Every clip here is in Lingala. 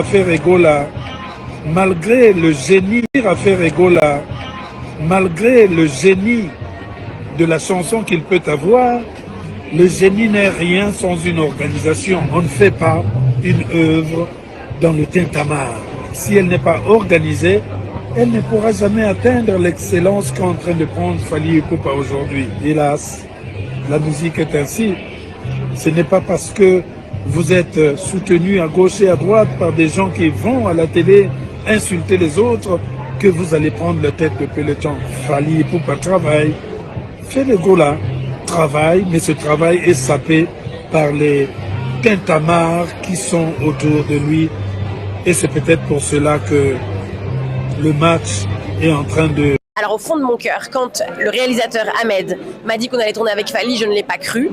Affaire Egola, malgré le génie, Affaire Egola, malgré le génie de la chanson qu'il peut avoir, le génie n'est rien sans une organisation. On ne fait pas une œuvre dans le tintamarre. Si elle n'est pas organisée, elle ne pourra jamais atteindre l'excellence qu'est en train de prendre Fally Ipupa aujourd'hui. Hélas, la musique est ainsi. Ce n'est pas parce que vous êtes soutenu à gauche et à droite par des gens qui vont à la télé insulter les autres que vous allez prendre la tête de peloton. Fally Ipupa travaille, fait le gola, travaille, mais ce travail est sapé par les tintamarres qui sont autour de lui. Et c'est peut-être pour cela que le match est en train de... Alors au fond de mon cœur, quand le réalisateur Ahmed m'a dit qu'on allait tourner avec Fally, je ne l'ai pas cru.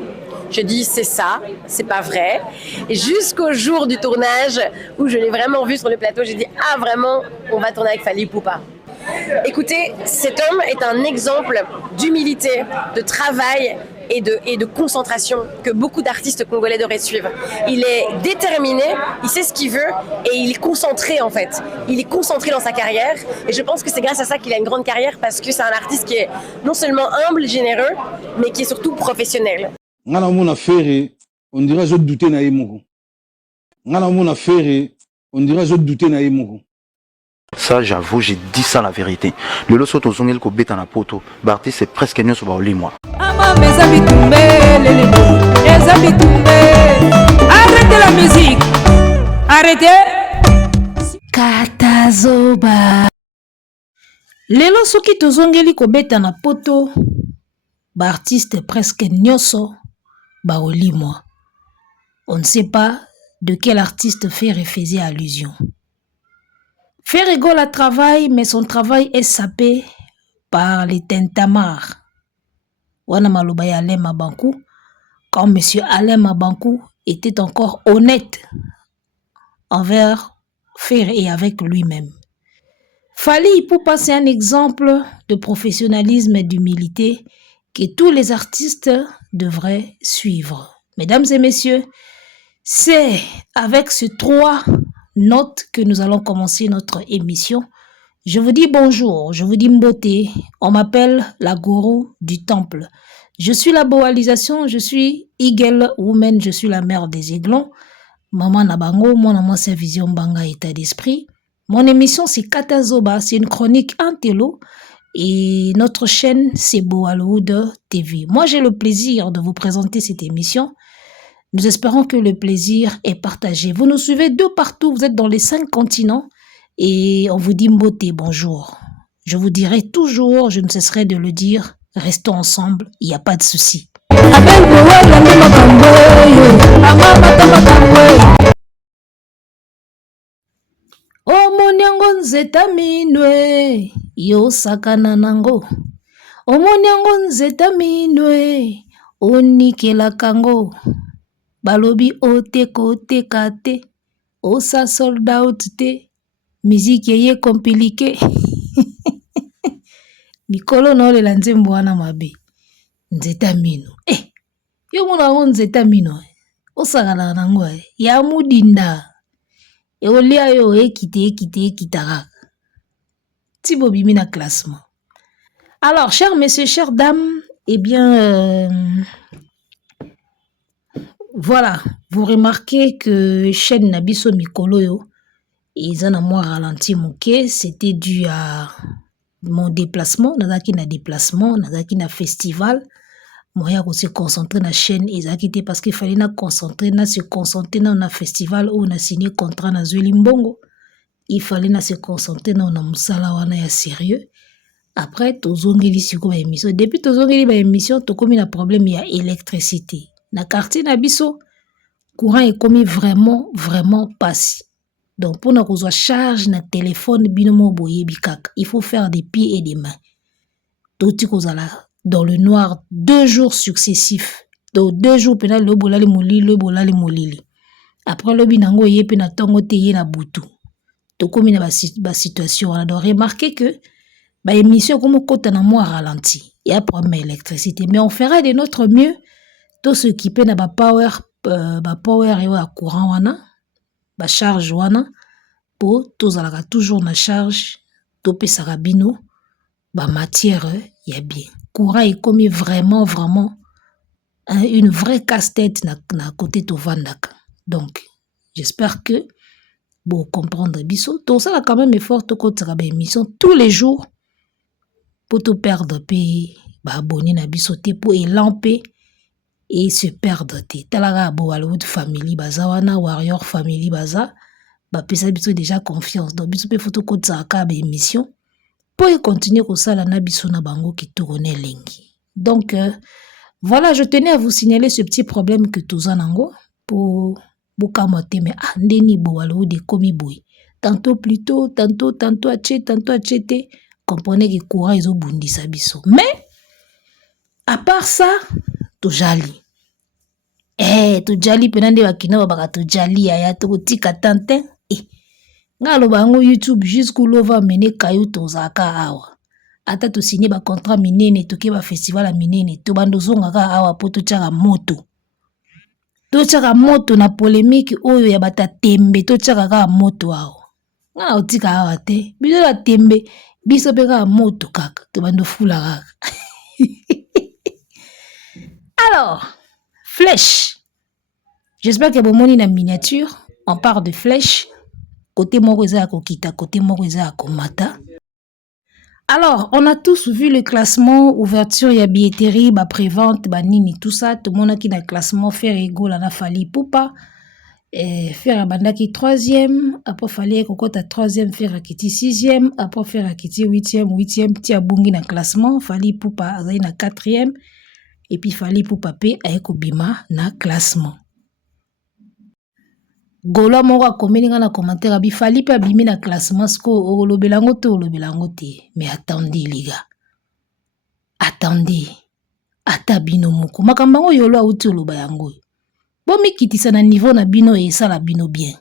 Je dis c'est ça, c'est pas vrai. Et jusqu'au jour du tournage où je l'ai vraiment vu sur le plateau, j'ai dit ah vraiment, on va tourner avec Fally Ipupa. Écoutez, cet homme est un exemple d'humilité, de travail et de concentration que beaucoup d'artistes congolais devraient suivre. Il est déterminé, il sait ce qu'il veut et il est concentré en fait. Il est concentré dans sa carrière et je pense que c'est grâce à ça qu'il a une grande carrière parce que c'est un artiste qui est non seulement humble, généreux, mais qui est surtout professionnel. Ngana mon affaire, on dirait je doutais na yemoko. Ngana mon affaire, on dirait je doutais na yemoko. Ça, j'avoue, j'ai dit ça la vérité. Le loso to zongel ko beta na poto. Barti c'est presque nyo soba oli moi. Arrêtez la musique. Arrêtez. Katazoba. Lelo soki to zongeli ko beta na poto. Bartiste presque nyoso ba oli moi. On ne sait pas de quel artiste Ferré faisait allusion. Ferré Gola travaille, mais son travail est sapé par les tintamarres. Wana maloba ya Alain Mabankou, quand monsieur Alain Mabankou était encore honnête envers Ferré et avec lui-même. Fally Ipupa, c'est un exemple de professionnalisme et d'humilité que tous les artistes devraient suivre. Mesdames et messieurs, c'est avec ces 3 notes que nous allons commencer notre émission. Je vous dis bonjour, je vous dis mboté. On m'appelle la gourou du temple. Je suis la boalisation, je suis Eagle Woman, je suis la mère des aiglons. Maman Nabango, mon amour c'est Vision Banga état d'esprit. Mon émission c'est Katazoba, c'est une chronique intello. Et notre chaîne c'est Boalwood TV. Moi j'ai le plaisir de vous présenter cette émission. Nous espérons que le plaisir est partagé. Vous nous suivez de partout, vous êtes dans les 5 continents et on vous dit mboté, bonjour. Je vous dirai toujours, je ne cesserai de le dire, restons ensemble, il n'y a pas de souci. Omonyango nzeta minwe, yo sakana nango. Omonyango nzeta minwe, onikela kango. Balobi oteko oteka te, osa sold out te, musique ye compliqué. Mikolo na ole la nzembo wana mabe. Nzeta mino. Yo mona ngo nzeta mino. Osakana nango ya mudinda. E olia yo ekitara. Tibo bimi na classement. Alors, chers messieurs, chères dames, eh bien voilà, vous remarquez que chaîne Nabiso Mikolo yo, ils en ont moins ralenti moké, c'était dû à mon déplacement, nazaki na déplacement, nazaki na festival, moya ko se concentrer na chaîne ezaki parce qu'il fallait na concentrer na festival où on a signé contrat na Zweli Mbongo. Il fallait na se concentrer na musala wana ya sérieux. Après tozongeli siko ba émission, depuis tozongeli ba émission to komi na problème ya électricité. Na quartier na biso courant est commis vraiment passé. Donc pour nous charge na téléphone binomo boye bikak, il faut faire des pieds et des mains. Toti kozala dans le noir 2 jours successifs. Donc 2 jours pena le bolali molili. Après le binango yepe na tongo teye na butu. To komi na ba situation on a remarqué que ba émission comme kota na moi ralenti. Il y a problème d'électricité mais on fera de notre mieux. Tout ce qui peut na ba power et wa courant wana ba charge wana po tozalaka toujours na charge topesaka bino matière ya bien. Courant ekomi vraiment une vraie casse-tête na côté tovandaka. Donc j'espère que vous comprendre biso. Tout ça a quand même effort to kotaka ba émission tous les jours pour te perdre pe ba abonné na biso te pour élamper et se perdre te. Talaga bo Hollywood family baza wana warrior family baza ba pesa biso déjà confiance. Donc biso pe photo kotaka ba émission pour continuer ko sala na biso na bango ki tourne lengi. Donc voilà, je tenais à vous signaler ce petit problème que tous en ango pour Bukamote, mais ndeni bo Hollywood de komi boy. Tantôt plus tôt, tantôt achete, comprenez que courant ils ont bundi sa biso. Mais à part ça, to jali. To jali penande wakina babaka to jali aya to tika tantin. Ngalo bango YouTube jusqu'où l'on va mener kayu to zaka awa. Ata to signer ba contrat minene to ke ba festival a minene to bandozonga ka awa po to tchaka moto. To tchaka moto na polémique oyo ya bata tembe to tchaka ka moto awa. Nga otika awa te. Biso la tembe biso pe ka moto kaka to bando fula kaka. Alors, flèche. J'espère que bon moni na miniature, on parle de flèche. Côté moko eza kokita, côté moko eza komata. Alors, on a tous vu le classement, ouverture, ya billetterie, ba prévente, ba nini, tout ça. Tout le monde a qui na classement, faire égaux, la Fally Ipupa. Faire abandaki 3e, après fallait kokota 3e, faire akiti 6e, après faire akiti 8e, tia bungi na classement, Fally Ipupa azali na 4e, et puis Fally Ipupa pe ayeko bima na classement. Golo moko akomeli nga na commentaire abi Fally pe abimi na classement sko olobelango te, mais attendez les gars. Attendez. Ata bino moko. Makambango yolo auti oloba yango. Bomi kitisa na niveau na bino et ça la bino bien.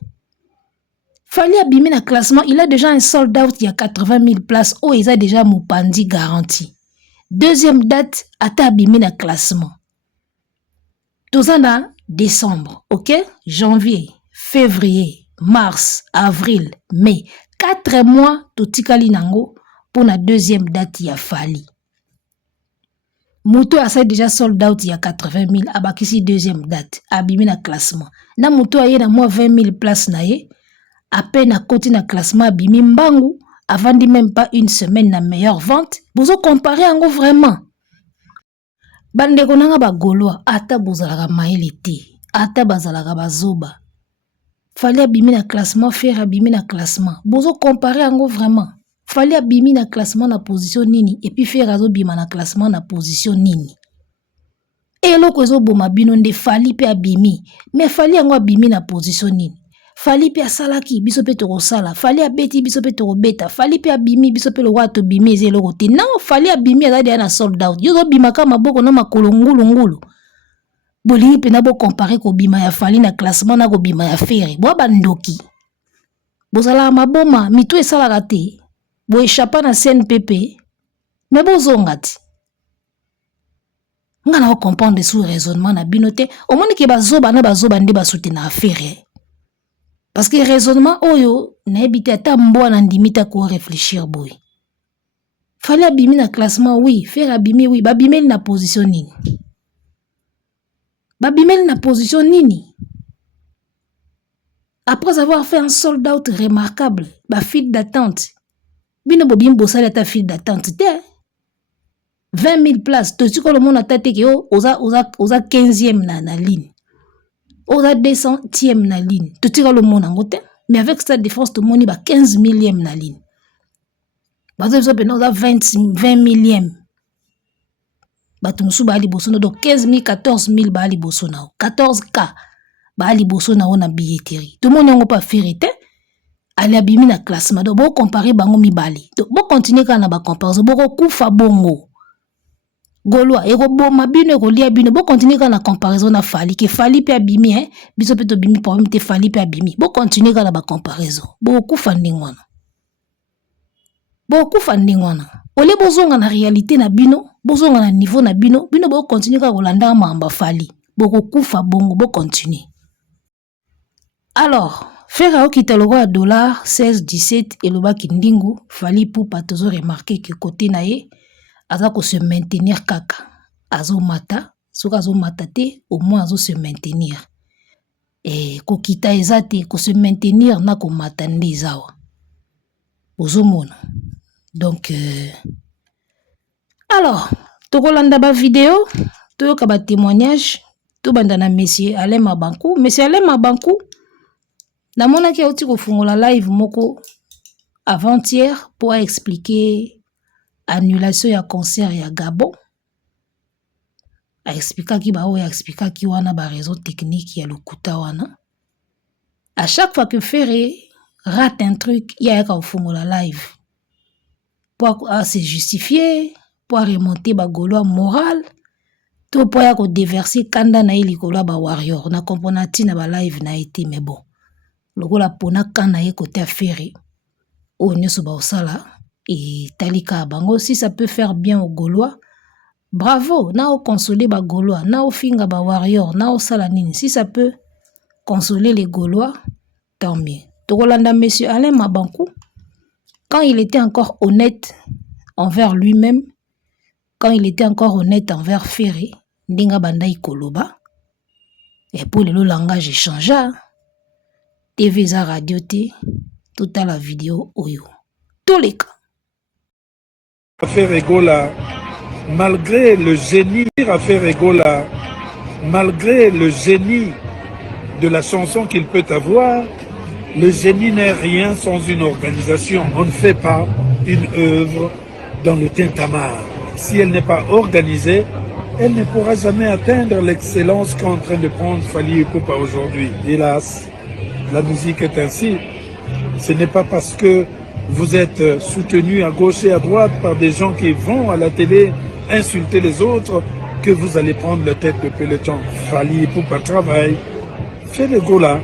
Fally abimi na classement, il a déjà un sold out, il y a 80 000 places. Oh, il a déjà Mupandi garanti. Deuxième date, ata abimi na classement. Tozana décembre, ok? Janvier, février, mars, avril, mai. 4 mois, totikali nango pour la deuxième date, il y a Fally. Mouto a déjà sold out il y a 80 000, abakisi deuxième date, abimi na classement. Na mouto a na moi 20 000 places na ye, à peine à côté na classement abimi mbangu, avant de même pas une semaine na meilleure vente, vous comparez en vraiment. Bande konanga ba goloa, ata bozalaka maele te, ata bazalaka bazoba. Fally abimi na classement, faire abimi na classement. Vous comparez en vraiment. Fally abimi na classement na position nini et puis faire azo bima na classement na position nini. Et loko ezo boma bino nde Fally pe abimi, mais Fally yango abimi na position nini. Fally pe asalaki biso pe to sala, Fally abeti biso pe to beta, Fally pe abimi biso pe lo wato bimi ezelo kote. Non, Fally abimi azali na sold out. Yo zo bima ka maboko na makolo ngulu. Bolingi pe na bo comparer ko bima ya Fally na classement na ko bima ya Ferry. Bo bandoki. Bozala maboma mitu esala te. Bo échappa na CNPP, mais bo zongati. Nga na comprendre sous raisonnement na binote, au moins que bazoba nde basute na affaire. Parce que raisonnement oyo na ebite ata mboa na ndimita ko réfléchir boy. Fally abimi na classement oui, faire abimi oui, babimeli na position nini. Babimeli na position nini. Après avoir fait un sold out remarquable, ba file d'attente. Bino bobim bosala ta file d'attente te 20 000 places to tiko le monde atate ke oza 15e na ligne oza 200e na ligne to tiko le monde ngote mais avec cette défense to moni ba 15 000e na ligne bazo zo pena oza 20 000e bato musu ba ali bosono donc 15 000 14 000 ba ali bosono 14k ba ali bosono na billetterie tout monde ngo pas ferité. Ali abimi na classement, donc bon comparer bango mibali. Donc bon continuer quand na ba comparaison, bon kufa bongo. Goloa, eko boma bino eko lia bino, bon continuer quand na comparaison na Fally, que Fally pe abimi hein, biso pe to bimi problème te Fally pe abimi. Bon continuer quand na ba comparaison. Bon kufa ndingwana. Bon kufa ndingwana. Ole bozonga na réalité na bino, bozonga na niveau na bino, bino bon continuer quand kolanda mamba Fally. Bon kufa bongo, bon continuer. Alors Faire okita logo à dollar 16 17 et loba kindingu fali pour pas toujours remarquer que côté nae aza ko se maintenir kaka azo mata soka azo mata te au moins azo se maintenir et ko kita ezate ko se maintenir na ko mata ndizawa ozomona donc alors tokolanda ba vidéo toyoka ba témoignage to banda na monsieur Alain Mabankou namonaki auti kofungola live moko avant-hier pour expliquer annulation ya concert ya Gabon expliquaki wana ba raison technique ya lokuta wana à chaque fois que Ferré rate un truc il y a kofungola live pour se justifier pour remonter ba gaulois moral to pour ya ko déverser kanda na likolo ba warrior na componenti na ba live na été mais bon lokola pona kana ye côté affaire o nyoso ba osala et talika bango si ça peut faire bien aux Gaulois bravo na o consoler ba Gaulois na o finga ba warrior na o sala nini si ça peut consoler les Gaulois tant mieux. Tokolanda monsieur Alain Mabankou quand il était encore honnête envers lui-même, quand il était encore honnête envers Ferré ndinga banda ikoloba et pour le langage changea TV za radio T, toute la vidéo oyo. Tous les cas. Affaire Egola, malgré le génie, Affaire Egola, malgré le génie de la chanson qu'il peut avoir, le génie n'est rien sans une organisation. On ne fait pas une œuvre dans le tintamarre. Si elle n'est pas organisée, elle ne pourra jamais atteindre l'excellence qu'est en train de prendre Fally Ipupa aujourd'hui. Hélas. La musique est ainsi. Ce n'est pas parce que vous êtes soutenu à gauche et à droite par des gens qui vont à la télé insulter les autres que vous allez prendre la tête de peloton. Fally Ipupa travaille. Fait le Gola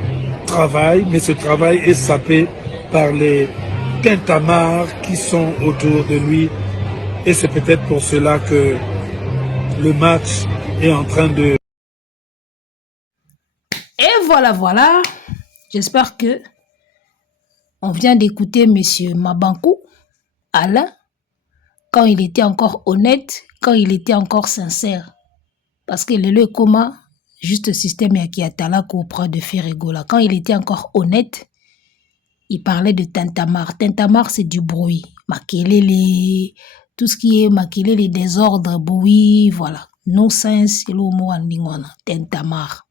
travaille, mais ce travail est sapé par les tintamarres qui sont autour de lui. Et c'est peut-être pour cela que le match est en train de... Et voilà. J'espère que on vient d'écouter monsieur Mabankou, Alain, quand il était encore honnête, quand il était encore sincère. Parce que le coma, juste système qui a talako auprès de Ferregola. Quand il était encore honnête, il parlait de tintamarre. Tintamarre, c'est du bruit. Makelele, tout ce qui est makelele, désordre, bruit, voilà. No sense, c'est le mot en lingwana. Tintamarre.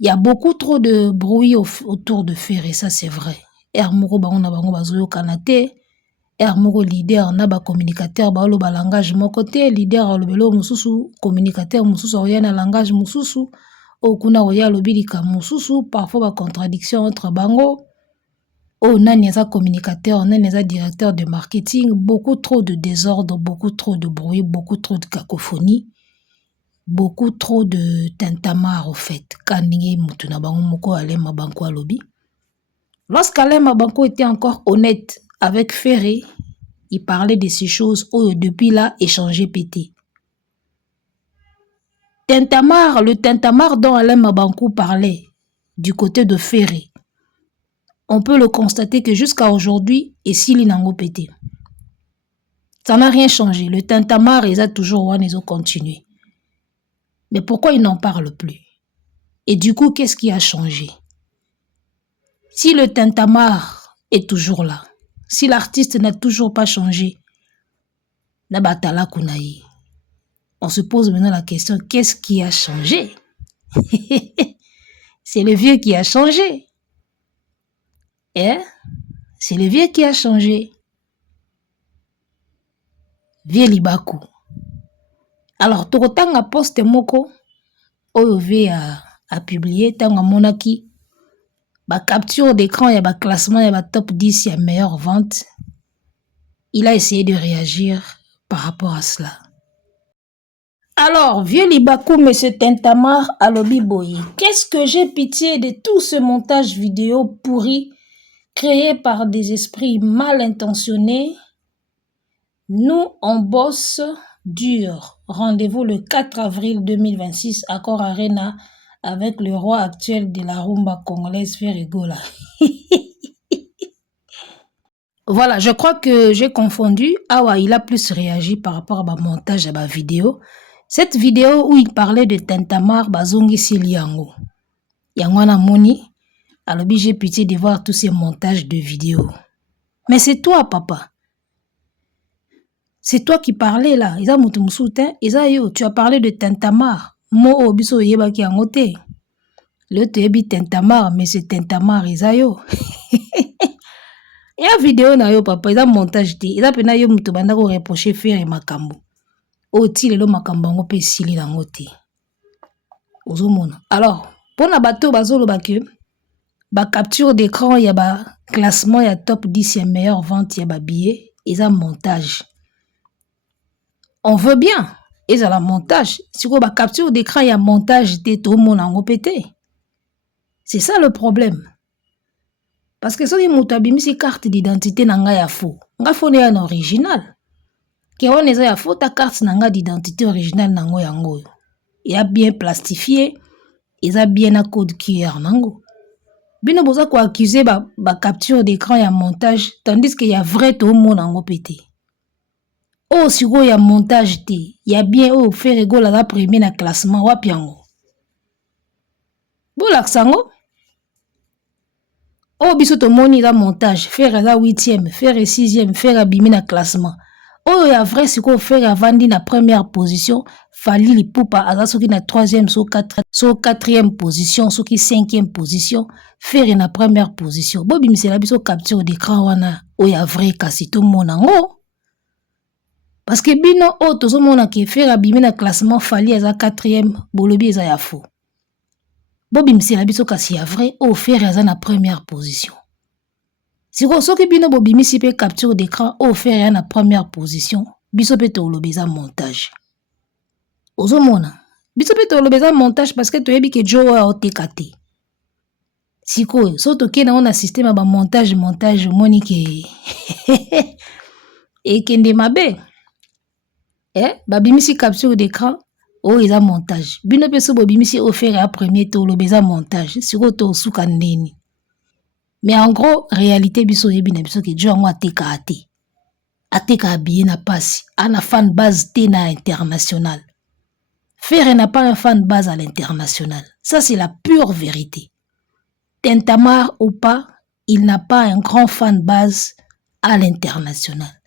Il y a beaucoup trop de bruit autour de Ferré, ça c'est vrai. Ermoko bango bazoyo kanate, ermoko leader na ba communicateur ba lo ba langage mon côté, leader lo belo mususu, communicateur mususu oyana langage mususu, okuna oya lobilika mususu, parfois ba contradiction entre bango. Oh nani eza communicateur, nani eza directeur de marketing, beaucoup trop de désordre, beaucoup trop de bruit, beaucoup trop de cacophonie. Beaucoup trop de tintamarre au fait. Lorsqu'Alain Mabankou était encore honnête avec Ferré, il parlait de ces choses où depuis là, échangé pété. Tintamarre, le tintamarre dont Alain Mabankou parlait du côté de Ferré, on peut le constater que jusqu'à aujourd'hui, et s'il n'a pas pété. Ça n'a rien changé. Le tintamarre, ils ont toujours continué. Mais pourquoi ils n'en parlent plus? Et du coup, qu'est-ce qui a changé? Si le tintamarre est toujours là, si l'artiste n'a toujours pas changé, on se pose maintenant la question, qu'est-ce qui a changé? C'est le vieux qui a changé. C'est le vieux qui a changé. Vieux Libaku. Alors, tokotanga poste moko oyo a publié tanga monaki ba capture d'écran et ba classement et ba top 10 et meilleure vente. Il a essayé de réagir par rapport à cela. Alors, vieux Libaku, monsieur Tintamarre, alobi boye. Qu'est-ce que j'ai pitié de tout ce montage vidéo pourri créé par des esprits mal intentionnés. Nous, on bosse dur. Rendez-vous le 4 avril 2026, Accor Arena, avec le roi actuel de la rumba congolaise, Ferregola. Voilà, je crois que j'ai confondu. Ah ouais, il a plus réagi par rapport à ma montage à ma vidéo. Cette vidéo où il parlait de Tintamar, Bazongi Siliango. Yangwana Moni. Alors, j'ai pitié de voir tous ces montages de vidéos. Mais c'est toi, papa. C'est toi qui parlais là. Isa Moutoumsouten, Isa yo, tu as parlé de Tintamar. Mo obiso yeba ki angote. Le te yebi Tintamar, mais c'est Tintamar, Isa yo. Il y a une vidéo na yo, papa. Isa montage te. Isa pena yo moutobanda ko reprocher faire et makambo. Oti lelo makambo ngo pe sili na ngote. Ozomona. Alors, pour na bateau bazolo bakyo. Ba capture d'écran, il y a ba classement, il y a top 10, il y a meilleure vente, il y a ba billet, et ça montage. On veut bien, et ça la montage. Si vous ba capture d'écran, il y a montage, tout le monde en pété. C'est ça le problème. Parce que si vous avez une carte d'identité, nanga ya faux. Nga faux n'est un original. Qui on est ya faux, ta carte nanga d'identité originale nango yango. Il y a bien plastifié, il y a bien un code QR nango. Bino boza ko accuser ba capture d'écran et montage tandis qu'il y a vrai tout le monde en pété. Oh si il y a montage té, il y a bien oh Ferregola la premier na classement wapi yango. Bo laksango. Oh biso to moni la montage, faire la 8e, faire 6e, faire abimi na classement. Oh ya vrai si ko faire avandi na première position, Fali Lipupa aza soki na 3e, so 4e position, soki 5e position, faire na première position. Bobi misela biso capture d'écran wana o ya vrai kasi to mona ngo. Parce que bino o tozo mona ke faire abimi na classement Fali aza 4e, bolobi eza ya faux. Bobi misela biso kasi ya vrai o faire aza na première position. Si vous avez bien bobimisi pe capture d'écran au faire na première position, biso pe to lobeza montage. Ozomona, biso pe to lobeza montage parce que to yebi ke Joe a otekate. Siko, so to ke na on a système ba montage moni ke et kende mabe. Babimisi capture d'écran o eza montage. Bino pe so bobimisi au faire a premier to lobeza montage. Siko to suka ndeni. Mais en gros, réalité, biso yebi na biso ke Dieu a teka ate. Ateka habillé na passe. Ana fan base te na international. Faire n'a pas un fan base à l'international. Ça, c'est la pure vérité. Tintamar ou pas, il n'a pas un grand fan base à l'international.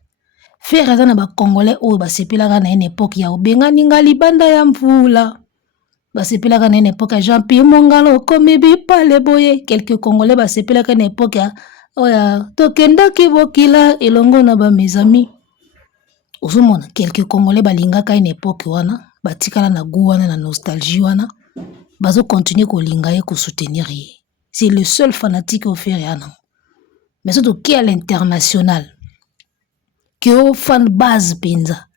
Faire na ba Congolais ou ba sepelaka na une époque ya obenga ninga libanda ya mvula. Basepelaka na une époque Jean-Pierre Mongalo comme bipa le boye quelques Congolais basepelaka na époque oya tokenda kibokila elongo na ba mes amis ozomona quelques Congolais balingaka une époque wana batikala na goût wana na nostalgie wana bazo continuer ko linga ye ko soutenir ye c'est le seul fanatique au faire yana mais surtout qui à l'international qui au fan base penza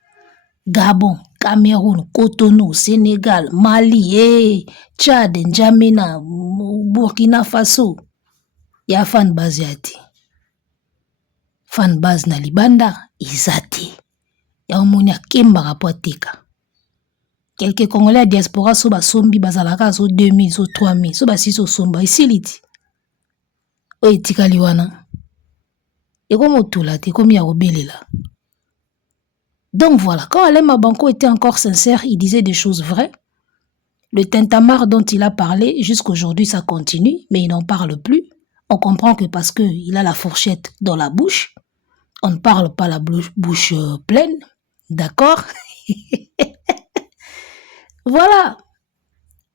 Gabon, Cameroun, Cotonou, Sénégal, Mali, Tchad, N'Djamena, Burkina Faso. Il y a fan base yati. Fan base na libanda, izati. Il y a un moni a kemba rapoteka. Quelques Congolais à diaspora so ba sombi bazalaka so 2000, so 3000, so ba 6 so somba isiliti. O etika liwana. Eko motula te komi ya obelela. Donc voilà, quand Alain Mabanko était encore sincère, il disait des choses vraies. Le tintamarre dont il a parlé, jusqu'aujourd'hui ça continue, mais il n'en parle plus. On comprend que parce qu'il a la fourchette dans la bouche, on ne parle pas la bouche pleine, d'accord? Voilà,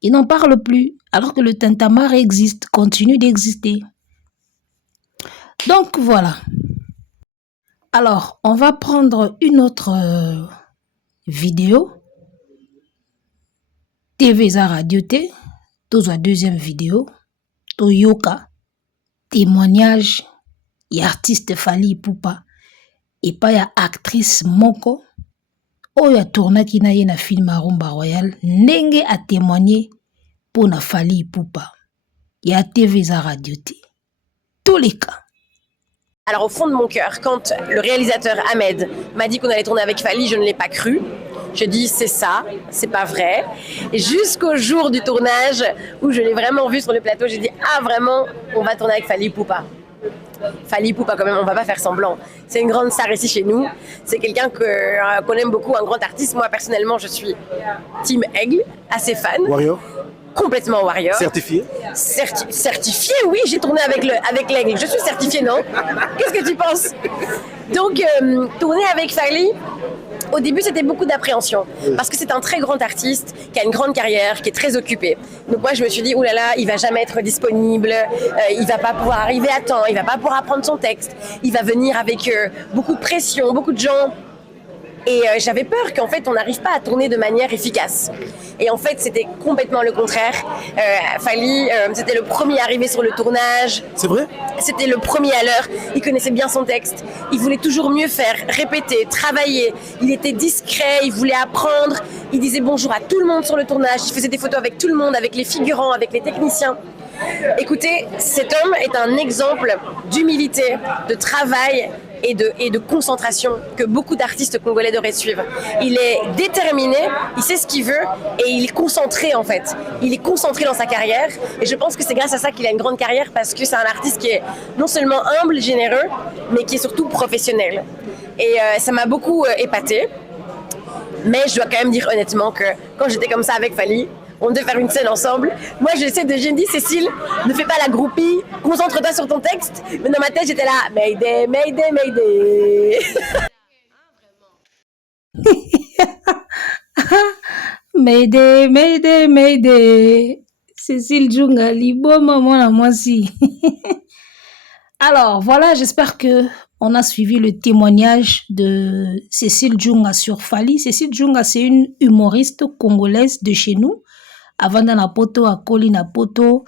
il n'en parle plus, alors que le tintamarre existe, continue d'exister. Donc voilà. Alors, on va prendre une autre vidéo. TV za radio T. Tous la deuxième vidéo. Toyoka. Témoignage. Y artiste Fali Ipupa. Et pas ya actrice Moko. Oya tourna ki na ye na film Rumba Royal. Ndenge a témoigné pour na Fali Ipupa. Ya TV za radio T. Tous les cas. Alors au fond de mon cœur, quand le réalisateur Ahmed m'a dit qu'on allait tourner avec Fali, je ne l'ai pas cru. Je dis c'est ça, c'est pas vrai. Et jusqu'au jour du tournage où je l'ai vraiment vu sur le plateau, j'ai dit ah vraiment, on va tourner avec Fally Ipupa. Fally Ipupa quand même, on va pas faire semblant. C'est une grande star ici chez nous. C'est quelqu'un qu'on aime beaucoup, un grand artiste. Moi personnellement, je suis Team Aigle, assez fan. Warrior. Complètement Warrior. Certifié. Certifié, oui, j'ai tourné avec l'Aigle. Je suis certifiée, non? Qu'est-ce que tu penses? Donc, tourner avec Fally, au début, c'était beaucoup d'appréhension. Parce que c'est un très grand artiste, qui a une grande carrière, qui est très occupé. Donc moi, je me suis dit, oulala, il va jamais être disponible, il va pas pouvoir arriver à temps, il va pas pouvoir apprendre son texte, il va venir avec beaucoup de pression, beaucoup de gens. Et j'avais peur qu'en fait on n'arrive pas à tourner de manière efficace. Et en fait c'était complètement le contraire. Fally, c'était le premier arrivé sur le tournage. C'est vrai? C'était le premier à l'heure. Il connaissait bien son texte. Il voulait toujours mieux faire, répéter, travailler. Il était discret, il voulait apprendre. Il disait bonjour à tout le monde sur le tournage. Il faisait des photos avec tout le monde, avec les figurants, avec les techniciens. Écoutez, cet homme est un exemple d'humilité, de travail et de concentration que beaucoup d'artistes congolais devraient suivre. Il est déterminé, il sait ce qu'il veut et il est concentré en fait. Il est concentré dans sa carrière et je pense que c'est grâce à ça qu'il a une grande carrière parce que c'est un artiste qui est non seulement humble, généreux, mais qui est surtout professionnel. Et ça m'a beaucoup épaté. Mais je dois quand même dire honnêtement que quand j'étais comme ça avec Fally, on devait faire une scène ensemble. Moi, j'ai dit, Cécile, ne fais pas la groupie, concentre-toi sur ton texte. Mais dans ma tête, j'étais là, Mayday, Mayday, Mayday. Mayday, Mayday, Mayday. Cécile Djunga, libo maman la moisi. Alors, voilà, j'espère que on a suivi le témoignage de Cécile Djunga sur Fally. Cécile Djunga, c'est une humoriste congolaise de chez nous. Avant na poto à Koli na poto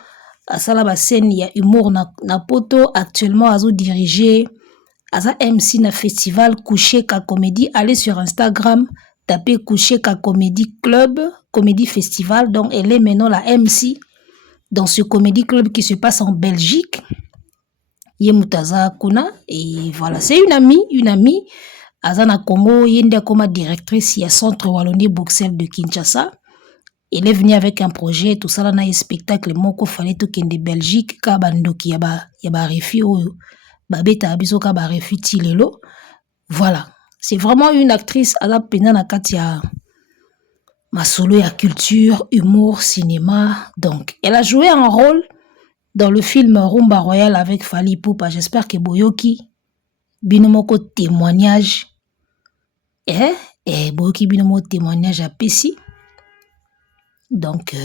à Salaba scène il y a humour na poto actuellement azo diriger aza MC na festival Couché Ka Comédie. Allez sur Instagram, tapez Couché Ka Comédie Club, Comédie Festival. Donc elle est maintenant la MC dans ce comédie club qui se passe en Belgique. Yemutaza Kuna et voilà, c'est une amie Azana Congo yende comme directrice ya centre Wallonie Bruxelles de Kinshasa. Elle est venue avec un projet, tout ça là, un spectacle, moko fallait tout kende Belgique, ka bandoki yaba refi oyo, babeta abiso ka ba refi tilelo. Voilà. C'est vraiment une actrice à la pena na katia masolo ya culture, humour, cinéma. Donc, elle a joué un rôle dans le film Rumba Royale avec Fally Ipupa. J'espère que Boyoki binomoko témoignage. Boyoki binomo témoignage à Pessi. Donc,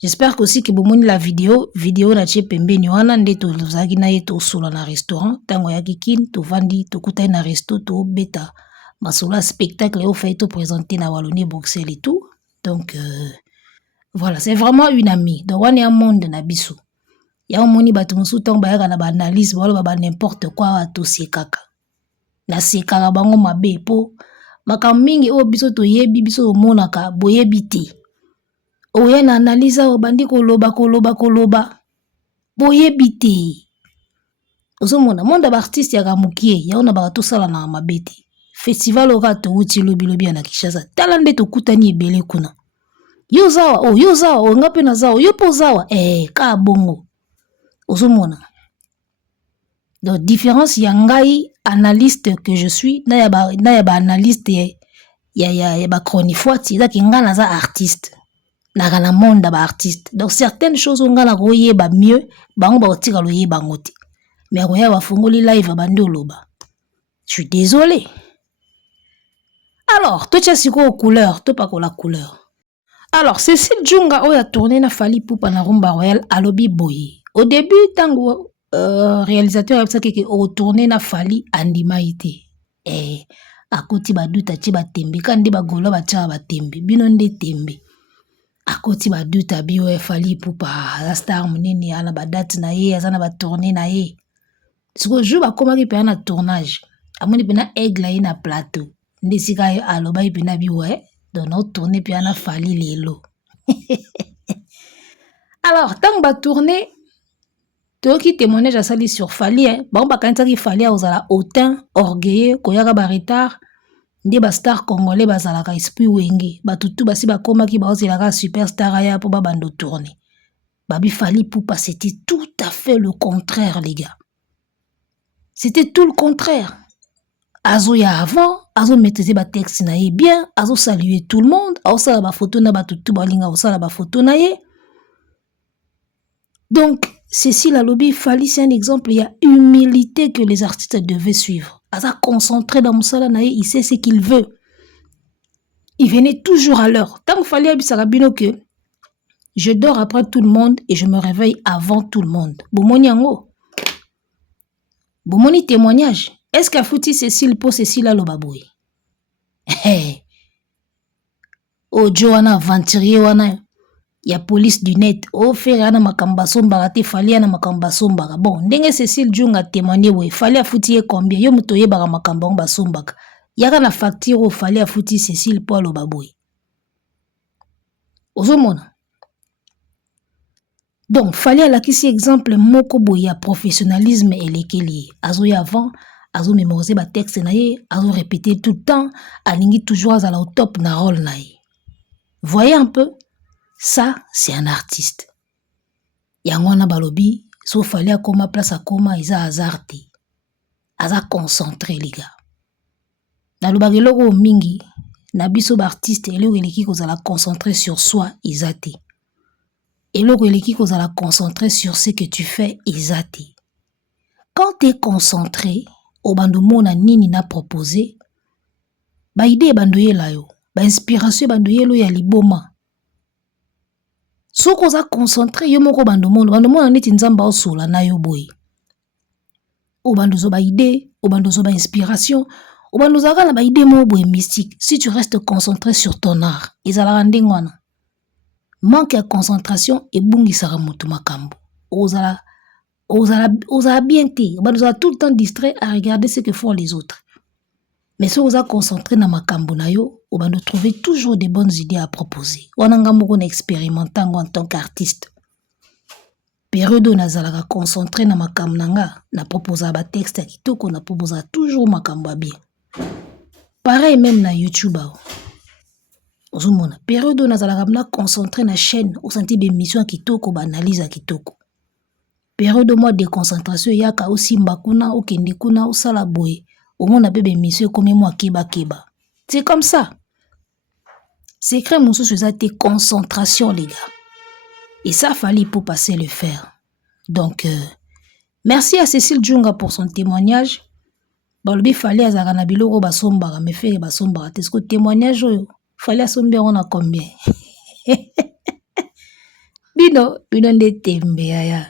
j'espère aussi que vous avez la vidéo na tche pembeni wana nde to lozaki na ye to solo na restaurant tango ya kikin to vandi to kutai na resto to beta masolo spectacle au fait to présenter na Wallonie Bruxelles et tout. Donc voilà, c'est vraiment une amie. Donc on est un monde na biso. Ya omoni bato musu tango bayaka na ba analyse ba n'importe quoi to sekaka. Na sekaka bango mabe po makamingi o biso to yebi biso monaka boyebi te. Oye na analyse o bandi koloba boyebi te. Ozomona monde ba-artiste ya kamukie ya ona ba to sala na mabeti. Festival oka to uti lobi na Kinshasa. Tala nde to kutani ebele kuna. Yo zawa ngape na zawa yo po zawa ka bongo. Ozomona. Donc différence ya ngai analyste que je suis na ya ba analyste ya ba chronifoiti da kinga na za artiste. Na na monde ba artiste. Donc certaines choses on na koye ba mieux bango ba otika loye bango te. Mais koya ba fongoli live bandi oloba. Je suis désolé. Alors, toi tu as siko couleur, toi pas ko la couleur. Alors, Cécile Djunga a tourné na Fally Ipupa na Rumba Royale à Lobi Boye. Au début, tango réalisateur a dit que tourné na Fally Andimaïté. À côté baduta ti ba tembe kandi ba golo ba cha ba tembe bino nde tembe. À côté baduta bio Fally Ipupa la star munene ana ba date na ye azana ba tourner na ye. Siko jour ba koma ki pe na tournage. Amoni pe na aigle na plateau. Nde sika aloba pe na biwe. Donc, on tourne puis on a Fally lelo. Alors, tant que tourner, toi qui témoignage à Sali sur Fally, bon, bah, quand il Fally, vous avez autant orgueilleux, qu'on y a un retard, nde ba star congolais bazalaka esprit wenge batutu basi bakomaki baozelaka superstar aya po babando tourner. Babi Fally Ipupa, c'était tout à fait le contraire, les gars. C'était tout le contraire. Azo ya avant, Azo maîtrisait ba texte na ye bien, Azo saluait tout le monde, Azo sala ba photo na batutu balinga, Azo sala ba photo na ye. Donc, Cécile Alobi Fally, c'est un exemple, il y a humilité que les artistes devaient suivre. Aza concentré dans Moussala na ye, il sait ce qu'il veut. Il venait toujours à l'heure. Tant que Fally abisaka bino que je dors après tout le monde et je me réveille avant tout le monde. Bomoni yango. Bomoni témoignage. Est-ce qu'a foutu Cécile pour Cécile Alobaboui? Hey. Oh, Joanna, aventurier wana. Ya police du net. Oh, frère, ana makamba sombara te Fally ana makamba sombara. Bon, ndenge Cécile Djunga témoigné we. Fally a foutu ye combien? Yo mutoye bara makamba ngba sombaka. Yaka na facture o Fally a foutu Cécile pour Alobaboui. Ozomona. Donc, fallait la qui exemple moko boya professionnalisme et lesquels azo y avant, azo mémoriser ba texte naie, azo répéter tout le temps, alingi toujours à la au top na rôle naie. Voyez un peu, ça c'est un artiste. Yangwana balobi, so fallait koma place à koma isa azarti, aza concentré les gars. Na lobagelo mingi, na biso ba artiste eloko eleki kozala concentré sur soi izati. Et le reliki qu'on la concentrer sur ce que tu fais, isati. Quand tu es concentré, au bandomo na nini na proposé, ba idée bandoye la yo, ba inspiration bandoye lo ya liboma. So qu'on a concentré, yo moko bandomo na neti nzamba osola na yo boy. O bandozo ba idée, o bandozo ba inspiration, o bandozo na ba idée mo boy mystique. Si tu restes concentré sur ton art, izala randengwana. Manque de concentration et bungi sara mutu makambo. Osala bien te. On va tout le temps distrait à regarder ce que font les autres. Mais si on a concentré na makambo na yo, on va nous trouver toujours des bonnes idées à proposer. On a un expérimentant en tant qu'artiste. Période où on a concentré na makambo nanga, na proposa ba texte kitoko, na proposa toujours makambo bien. Pareil même na YouTube. Ozomona période où nazalaka concentré na chaîne au senti d'émission kitoko ba analyse kitoko. Période de moi de concentration yaka aussi mbakuna au kende kuna au sala boye. Au mona bebe émission comme moi keba. C'est comme ça. Secret mon sous c'était concentration les gars. Et ça fallait pour passer le faire. Donc merci à Cécile Djunga pour son témoignage. Balobi fallait azaka na biloko basombara me faire basombara est-ce que témoignage fallait assomber on a combien? Bino nde tembe ya.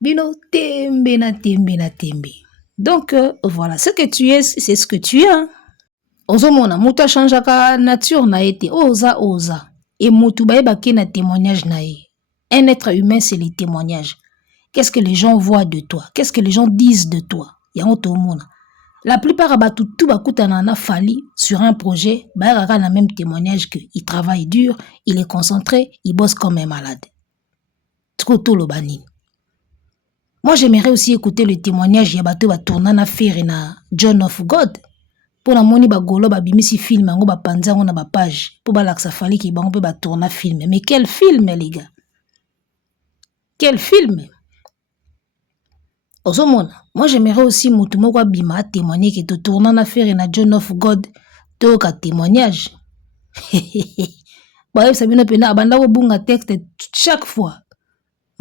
Bino tembe na tembe. Donc voilà, ce que tu es, c'est ce que tu es. Hein? Ozomona muta changeaka nature na été oza. Et mutu baeba ke na témoignage na ye. Un être humain c'est les témoignages. Qu'est-ce que les gens voient de toi? Qu'est-ce que les gens disent de toi? Yango to mona. La plupart abatu tout bakutana na Fally sur un projet, ba la même témoignage que il travaille dur, il est concentré, il bosse comme un malade. Trop lo bani. Moi j'aimerais aussi écouter le témoignage ya bato ba tourna na faire na John of God. Pour la moni ba golo ba bimisi film ngo ba panza ngo na ba page pour ba laksa Fally ki ba on peut ba tourna film. Mais quel film les gars? Quel film? Ozomona, moi j'aimerais aussi mutu moko bima témoigner que tu tournes en affaire na John of God to ka témoignage. Ba ça bino pena abanda ko bunga texte chaque fois.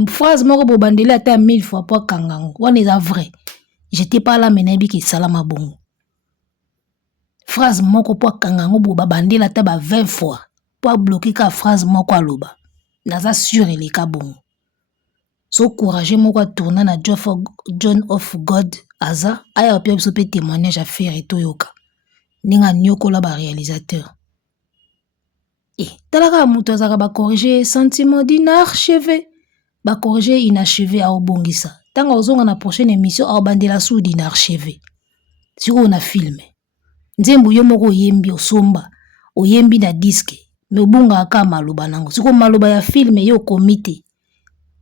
Phrase moko bo bandeli ata 1000 fois pour kangango. Wana est vrai. J'étais pas là menebi ki salama bongo. Phrase moko pour kangango bo bandeli ata ba 20 fois pour bloquer ka phrase moko aloba. Naza sûr il est ka bongo. So courageux moko tourner na John of God aza aya pia biso pe témoignage à faire et toyoka ninga nyokola ba réalisateur et talaka muto azaka ba corriger sentiment d'inachevé ba corriger inachevé a obongisa tanga ozonga na prochaine émission a bandela sous d'inachevé si on a filmé nzembo yo moko yembi osomba oyembi na disque me obunga aka maloba nango siko maloba ya film yo comité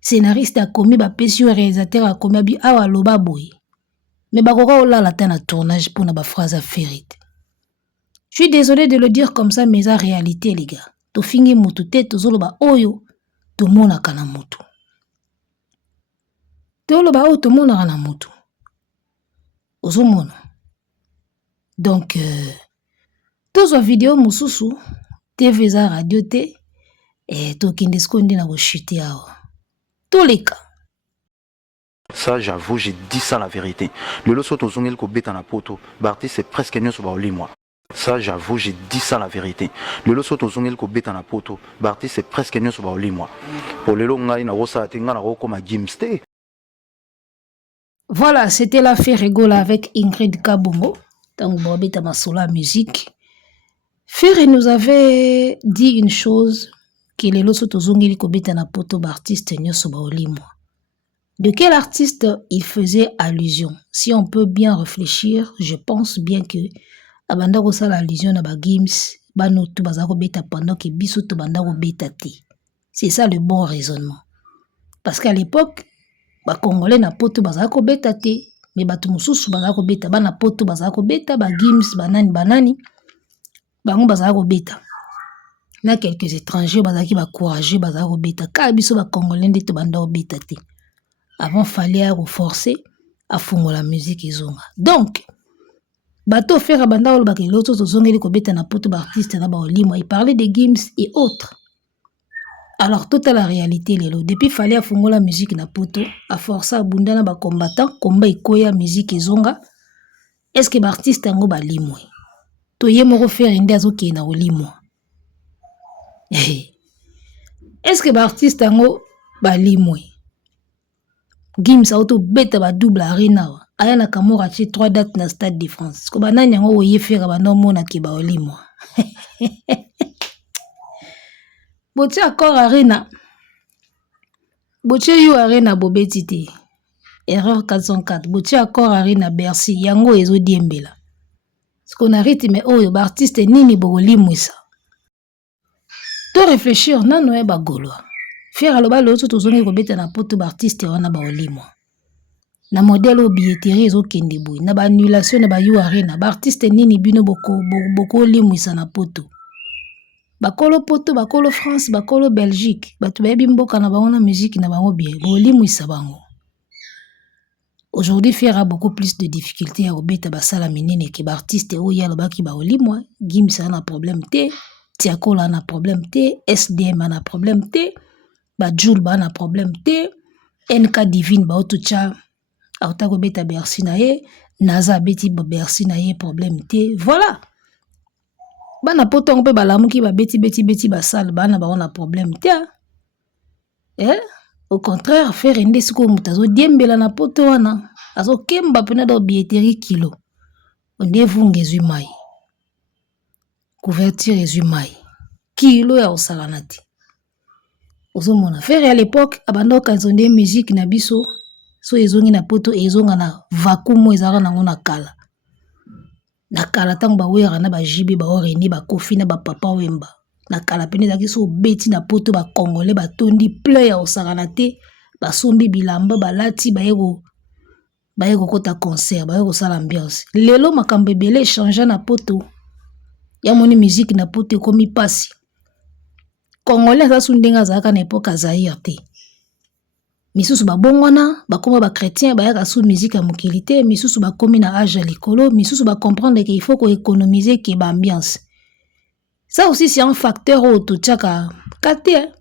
scénariste a commis ba pesi réalisateur a commis awa loba boy mais bakoka olala ta na tournage pour na ba phrase à ferite Je suis désolé de le dire comme ça, mais c'est la réalité, les gars. To fingi mutu te, to zoloba oyo, to mona kana mutu. To zoloba oyo, to mona kana mutu. Ozo mona. Donc, tous les vidéos mususu, TV za radio te, et to kindesko ndi na go chuter awa. Tous les cas. Ça, j'avoue, j'ai dit ça la vérité. Le loso to zongel ko beta na poto, Bartis c'est presque nyoso ba oli moi. Ça, j'avoue, j'ai dit ça la vérité. Le loso to zongel ko beta na poto, Bartis c'est presque nyoso ba oli moi. Pour le long ngai na rosa tenga na roko ma gimste. Voilà, c'était l'affaire rigole avec Ingrid Kabongo. Tant que beta masola musique. Ferre nous avait dit une chose, que les loso to zongel ko beta na poto artiste nyoso ba oli moi. De quel artiste il faisait allusion? Si on peut bien réfléchir, je pense bien que abanda ko sala allusion na ba Gims, ba no tu bazako beta pendant que biso to banda ko beta te. C'est ça le bon raisonnement. Parce qu'à l'époque, ba Congolais na poto bazako beta te, mais ba tumususu bazako beta, ba na poto bazako beta, ba Gims, banani, bango bazako beta. Na quelques étrangers bazaki ba courageux bazako beta, ka biso ba Congolais nde to banda ko beta te. Avant, fallait forcer à fondre la musique et zonga. Donc, bateau faire abanda ou baki l'autre zonga ko beta na poto artiste na ba olimo. Il parlait de Gims et autres. Alors, toute la réalité lelo. Depuis fallait à fondre la musique na poto, à forcer à bunda na ba combattant, combat ikoya musique et zonga. Est-ce que l'artiste ngo ba limo? To ye moko faire inde azoki na olimo. Est-ce que l'artiste ngo ba limo? Gims auto beta ba double arena wa. Aya na kamora chi 3 dates na Stade de France. Ko banani yango oye fera ba no mona ke ba olimo. Botia encore arena. Botia you arena bobeti te. Erreur 404. Botia encore arena Bercy yango ezo diembela. Parce qu'on a rythme oyo ba artiste nini bo olimwisa. To réfléchir nano e ba goloa. Faire aloba l'autre tozongi ko beta na poto artiste wana ba olimo. Na modèle billetterie ezo kende boy, na ba annulation na ba yu arena, ba artiste nini bino boko olimwisa na poto. Ba kolo poto, ba kolo France, ba kolo Belgique, ba to bebi mboka na bango na musique na bango bien, bo olimwisa bango. Aujourd'hui faire a beaucoup plus de difficultés à obeta ba sala minene ke ba artiste oya loba ki ba olimo, Gims a problème te, Tiakola na problème te, SDM a problème te. Ba Joule ba na problème te, NK Divine ba otucha autako beta Bercy na ye, Naza beti ba Bercy na ye problème te. Voilà. Ba na poto ngpe ba lamuki ba beti ba sale ba na ba on a problème te. Au contraire, faire ende siko mutazo diembela na poto wana, azo kemba pena do billetterie kilo. Onde vungezu mai. Couverture ezu mai. Kilo ya osalanati. Ozomona faire à l'époque abando kanzonde musique na biso so ezongi na poto ezonga na vakumu ezara nango na kala tang ba wera na ba jibi ba oreni ba kofi na ba papa wemba na kala pene zaki so beti na poto ba congolais ba tondi player osakana te ba sombi bilamba ba lati ba yego kota concert ba yego sala ambiance lelo makambe belé changer na poto ya moni musique na poto komi pasi. Congolais za sundenga zaka na époque Zaire te. Misusu ba bongwana, ba koma ba chrétien ba yaka sous musique à mokilité, misusu ba komi na âge à l'écolo, misusu ba comprendre qu'il faut qu'on économiser que ba ambiance. Ça aussi c'est un facteur auto tchaka kate.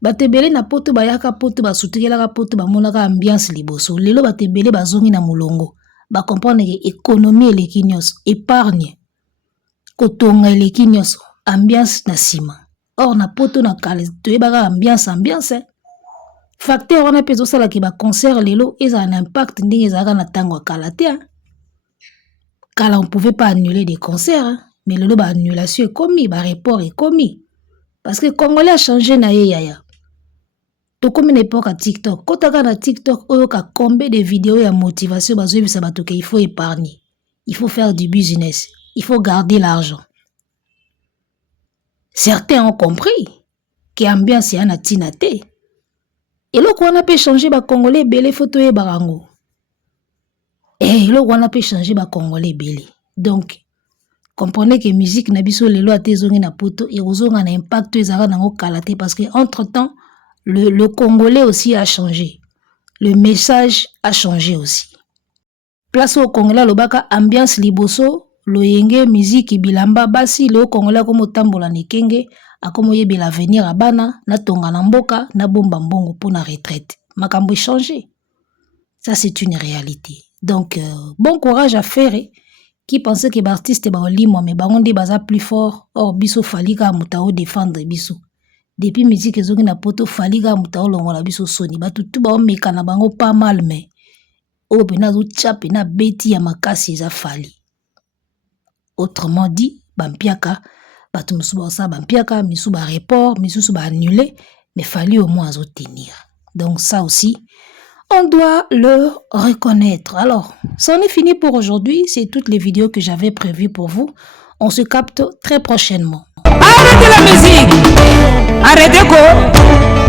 Ba tebele na poto ba yaka poto ba soutikela ka poto ba monaka ambiance liboso. Lelo ba tebele ba zongi na mulongo. Ba comprendre que économie eleki nyonso, épargne. Kotonga eleki nyonso, ambiance na sima. Or na poto na kale toyebaka ambiance. Facteur wana pezo sala ki ba concert lelo eza un impact ndenge ezaka na tango kala te. Kala on pouvait pas annuler des concerts, mais lelo ba annulation est commis, ba report est commis. Parce que Congolais a changé na ye yaya. To comme une époque à TikTok. Kotaka na TikTok oyo ka combien de vidéos ya motivation bazo bisa bato ke il faut épargner. Il faut faire du business. Il faut garder l'argent. Certains ont compris que l'ambiance est na tina te. Et là, on a pu changer ba Congolais belé photo et barango. Et là, on a pu changer ba Congolais belé. Donc, comprenez que musique na biso lelo atezongi na poto et ozonga na impact ezara nango kalaté parce que entre temps le Congolais aussi a changé. Le message a changé aussi. Place au Congolais lobaka ambiance liboso loyenge musique bilamba basi le Congolais comme tambola nekenge akomo yebi l'avenir abana na tonga na mboka na bomba mbongo pour na retraite. Makambo changé. Ça c'est une réalité. Donc bon courage à Ferré qui pensait que l'artiste ba olimo mais ba onde baza plus fort or biso falika mutao défendre biso. Depuis musique ezongi na poto falika mutao longola biso soni ba tutu ba omeka na bango pas mal mais o pena zo chape na beti ya makasi eza fali. Autrement dit bampiaka batu musu ba sa bampiaka misu ba report misu ba annulé mais fali au moins tenir. Donc ça aussi on doit le reconnaître. Alors, c'en est fini pour aujourd'hui. C'est toutes les vidéos que j'avais prévues pour vous. On se capte très prochainement. Arrêtez la musique! Arrêtez quoi?